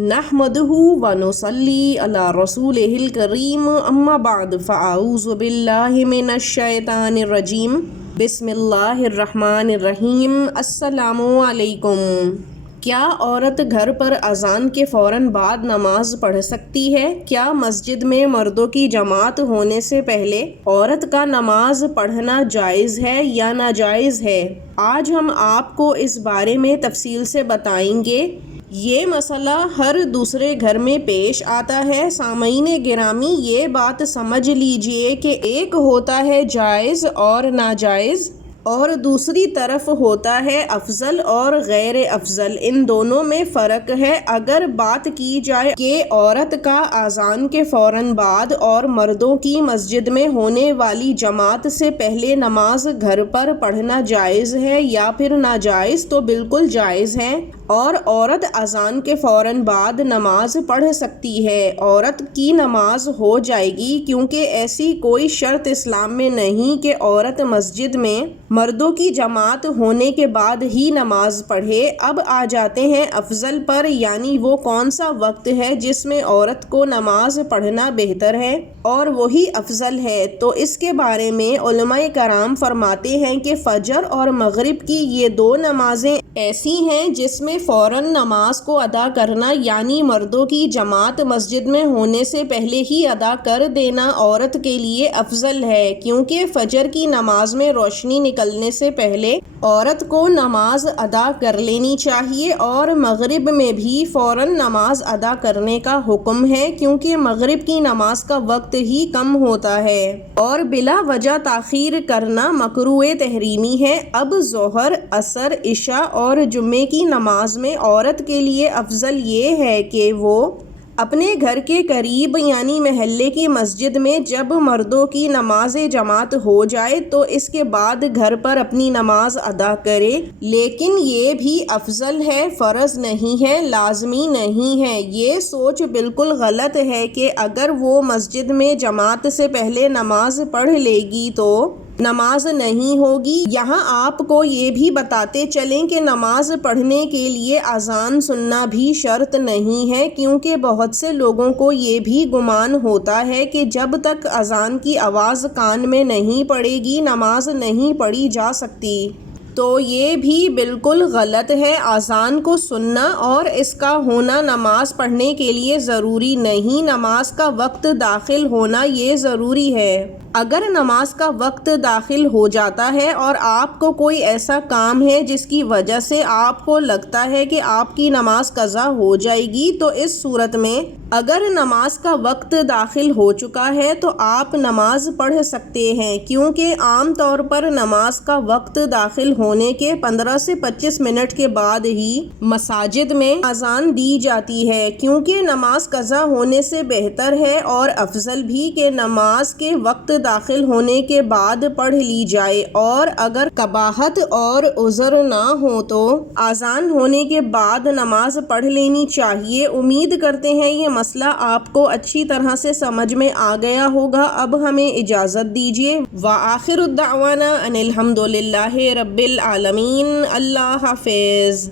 نحمدہ ونصلی علی رسولہ الکریم اما بعد فاعوذ باللہ من الشیطان الرجیم بسم اللہ الرحمن الرحیم السلام علیکم۔ کیا عورت گھر پر اذان کے فوراً بعد نماز پڑھ سکتی ہے؟ کیا مسجد میں مردوں کی جماعت ہونے سے پہلے عورت کا نماز پڑھنا جائز ہے یا ناجائز ہے؟ آج ہم آپ کو اس بارے میں تفصیل سے بتائیں گے۔ یہ مسئلہ ہر دوسرے گھر میں پیش آتا ہے۔ سامعین گرامی، یہ بات سمجھ لیجئے کہ ایک ہوتا ہے جائز اور ناجائز، اور دوسری طرف ہوتا ہے افضل اور غیر افضل۔ ان دونوں میں فرق ہے۔ اگر بات کی جائے کہ عورت کا اذان کے فوراً بعد اور مردوں کی مسجد میں ہونے والی جماعت سے پہلے نماز گھر پر پڑھنا جائز ہے یا پھر ناجائز، تو بالکل جائز ہے، اور عورت اذان کے فوراً بعد نماز پڑھ سکتی ہے۔ عورت کی نماز ہو جائے گی، کیونکہ ایسی کوئی شرط اسلام میں نہیں کہ عورت مسجد میں مردوں کی جماعت ہونے کے بعد ہی نماز پڑھے۔ اب آ جاتے ہیں افضل پر، یعنی وہ کون سا وقت ہے جس میں عورت کو نماز پڑھنا بہتر ہے اور وہی افضل ہے۔ تو اس کے بارے میں علماء کرام فرماتے ہیں کہ فجر اور مغرب کی یہ دو نمازیں ایسی ہیں جس میں فوراً نماز کو ادا کرنا، یعنی مردوں کی جماعت مسجد میں ہونے سے پہلے ہی ادا کر دینا عورت کے لیے افضل ہے، کیونکہ فجر کی نماز میں روشنی نکلنے سے پہلے عورت کو نماز ادا کر لینی چاہیے، اور مغرب میں بھی فوراً نماز ادا کرنے کا حکم ہے، کیونکہ مغرب کی نماز کا وقت ہی کم ہوتا ہے اور بلا وجہ تاخیر کرنا مکروہ تحریمی ہے۔ اب ظہر، عصر، عشاء اور جمعے کی نماز میں عورت کے لیے افضل یہ ہے کہ وہ اپنے گھر کے قریب یعنی محلے کی مسجد میں جب مردوں کی نماز جماعت ہو جائے تو اس کے بعد گھر پر اپنی نماز ادا کرے، لیکن یہ بھی افضل ہے، فرض نہیں ہے، لازمی نہیں ہے۔ یہ سوچ بالکل غلط ہے کہ اگر وہ مسجد میں جماعت سے پہلے نماز پڑھ لے گی تو نماز نہیں ہوگی۔ یہاں آپ کو یہ بھی بتاتے چلیں کہ نماز پڑھنے کے لیے اذان سننا بھی شرط نہیں ہے، کیونکہ بہت سے لوگوں کو یہ بھی گمان ہوتا ہے کہ جب تک اذان کی آواز کان میں نہیں پڑے گی نماز نہیں پڑھی جا سکتی۔ تو یہ بھی بالکل غلط ہے۔ اذان کو سننا اور اس کا ہونا نماز پڑھنے کے لیے ضروری نہیں، نماز کا وقت داخل ہونا یہ ضروری ہے۔ اگر نماز کا وقت داخل ہو جاتا ہے اور آپ کو کوئی ایسا کام ہے جس کی وجہ سے آپ کو لگتا ہے کہ آپ کی نماز قضا ہو جائے گی، تو اس صورت میں اگر نماز کا وقت داخل ہو چکا ہے تو آپ نماز پڑھ سکتے ہیں، کیونکہ عام طور پر نماز کا وقت داخل ہونے کے 15 سے 25 منٹ کے بعد ہی مساجد میں اذان دی جاتی ہے، کیونکہ نماز قضا ہونے سے بہتر ہے اور افضل بھی کہ نماز کے وقت داخل ہونے کے بعد پڑھ لی جائے، اور اگر قباحت اور عذر نہ ہو تو اذان ہونے کے بعد نماز پڑھ لینی چاہیے۔ امید کرتے ہیں یہ مسئلہ آپ کو اچھی طرح سے سمجھ میں آ گیا ہوگا۔ اب ہمیں اجازت دیجیے۔ وآخر الدعوانا ان الحمد للہ رب العالمین۔ اللہ حافظ۔